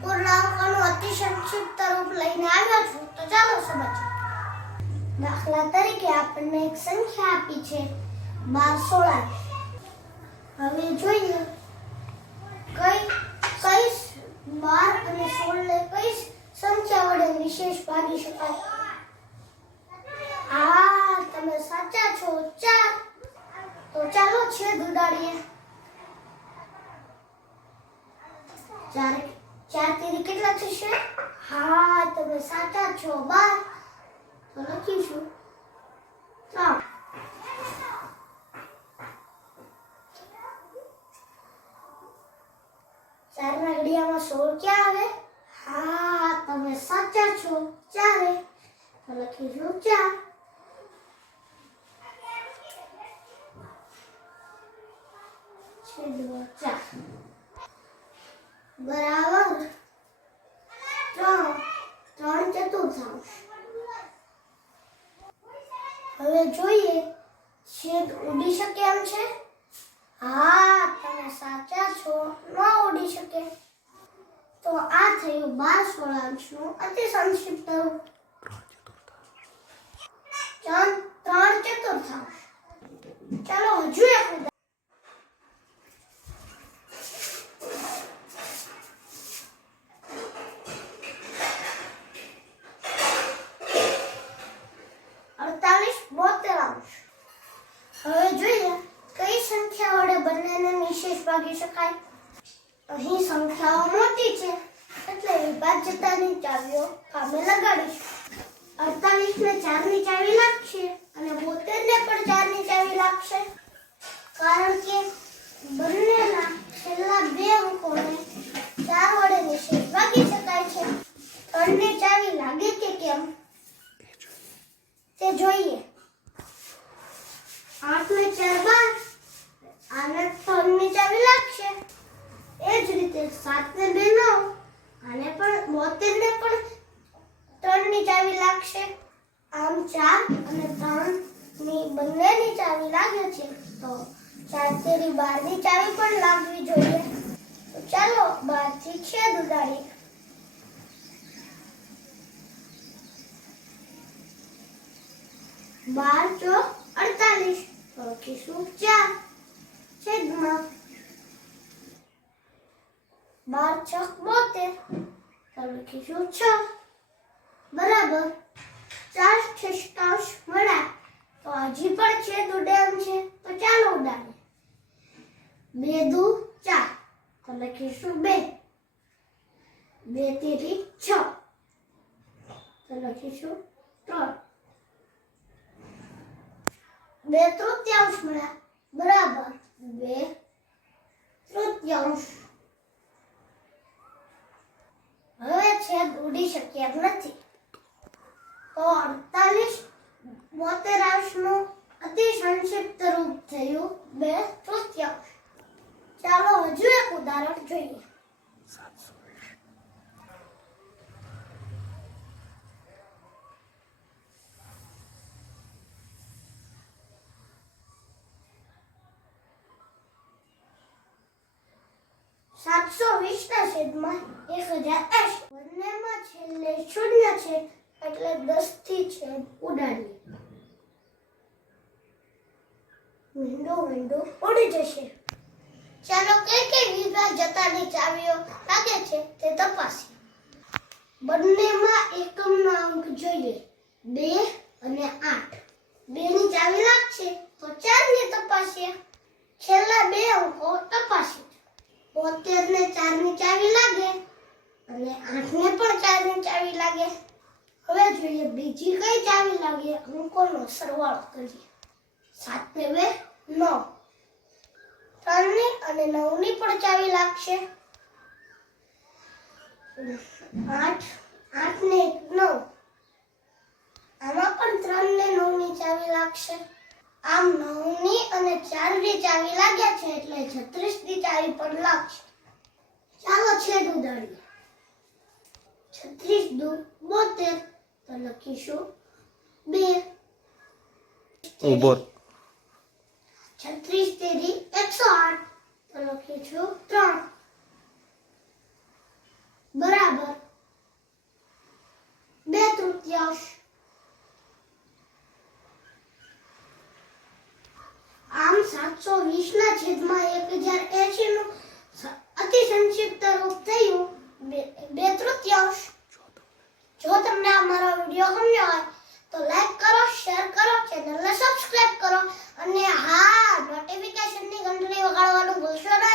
અપૂર્ણાંકોનું અતિ સંક્ષિપ્ત રૂપ લઈને આવ્યો છું. તો ચાલો સમજીએ. દાખલા તરીકે આપણને એક સંખ્યા આપી છે બાર સોળા. હવે જોઈએ કઈ કઈ બાર અને સોળ ને કઈ સંખ્યા વડે વિશેષ ભાગી શકાય? હા, તમે સાચા છો. ચાર. તો ચાલો છેદ ઉડાડીએ. ચાર ચાર તેરી કેટલા થશે? હા, તમે સાચા છો, બાર. તો લખીશું. ત્રણ. ચાર ના ઘડિયામાં સોળ ક્યાં આવે? હા, તમે સાચા છો, ચારે. તો લખીશું ચાર છેદમાં ચાર બરાબર ત્રણ ત્રણ ચતુર્થાંશ હવે જોઈએ છેદ ઉડી શકે એમ છે હા તમે સાચા છો ન ઉડી શકે તો થયું બાર અતિ સંક્ષિપ્ત ત્રણ ચતુર્થાંશ. ચાલો હજુ એક અડતાલીસ બોતેર હવે જોઈએ કઈ સંખ્યા વડે બંનેને નિશેષ ભાગી શકાય? અહીં સંખ્યાઓ મોટી છે. એટલે વિભાજ્યતાની ચાવીઓ કામે લગાડીશું. અડતાલીસ ને ચારની ચાવી લાગશે અને બોતેર ને પણ ચારની ચાવી લાગશે. કારણ કે બંનેના છેલ્લા બે અંકોને ચાર વડે નિશેષ ભાગી શકાય છે. ત્રણની ચાવી લાગે કે કેમ? તે જોઈએ. આઠ ને ચાર બાર, આને ત્રણની ચાવી લાગશે. એ જ રીતે સાત ને બે નવ આને પણ બોતેર ને પણ ત્રણની ચાવી લાગશે. આમ ચાર અને ત્રણની બંનેની ચાવી લાગે છે, તો ચાર તેરી બારની ચાવી પણ લાગવી જોઈએ. તો ચાલો બારથી છેદ ઉડાડીએ. બાર ચોક અડતાલીસ ઓકે શું ચાર? છેદમાં બાર બોતેર તો લખીશું છ બરાબર ચાર ષષ્ટાંશ મળ્યા તો હજી પણ છે એમ છે તો ચાલો ઉડાડીએ બે દુ ચાર તો લખીશું બે બે તેરી છ તો લખીશું ત્રણ બે તૃતીયાંશ મળ્યા બરાબર બે તૃતીયાંશ હવે છેદ ઉડી શકે એમ નથી તો અડતાલીસ બોતેર અંશનું અતિ સંક્ષિપ્ત રૂપ થયું બે તૃતીયાંશ. ચાલો હજુ એક ઉદાહરણ જોઈએ. સાતસો વીસ ના છેદમાં એક હજાર છેલ્લે શૂન્ય છે, એટલે દસથી છેદ ઉડાડીએ. વિન્ડો વિન્ડો ઉડી જશે. ચાલો કઈ કઈ વિભાગ જતાની ચાવીઓ લાગે છે, તે તપાસીએ. બંનેમાં એકમનો અંક જોઈએ, બે અને આઠ. બે ની ચાવી લાગશે તો ચારની તપાસીએ. છેલ્લા બે અંકો તપાસીએ. બોતેર ને ચારની ચાવી લાગે અને આઠ ને પણ ચાર ચાવી લાગે. હવે જોઈએ બીજી કઈ ચાવી લાગે. અંકોનો સરવાળો કરીએ. સાત ને બે, નવ. ત્રણની અને નવની પણ ચાવી લાગશે. આઠ આઠ ને એક, નવ. આમાં પણ ત્રણ ને નવની ચાવી લાગશે. આમ નવની અને ચારની ચાવી લાગ્યા છે એટલે છત્રીસની ચાવી પણ લાગશે. ચાલો છેદ ઉડાડીએ. છત્રીસ દુ બોતેર તો લખીશું બે ઊભો છત્રીસ તેરી એકસો આઠ તો લખીશું ત્રણ બરાબર બે તૃતીયાંશ આમ સાતસો વીસ ના છેદમાં એક હજાર એસી નું અતિ સંક્ષિપ્ત રૂપ થયું બે તૃતીયાંશ જો તમને આ મારો વીડિયો ગમ્યો હોય, તો લાઈક કરો શેર કરો ચેનલને સબસ્ક્રાઇબ કરો અને હા નોટિફિકેશનની ઘંટડી વગાડવાનું ભૂલશો નહીં.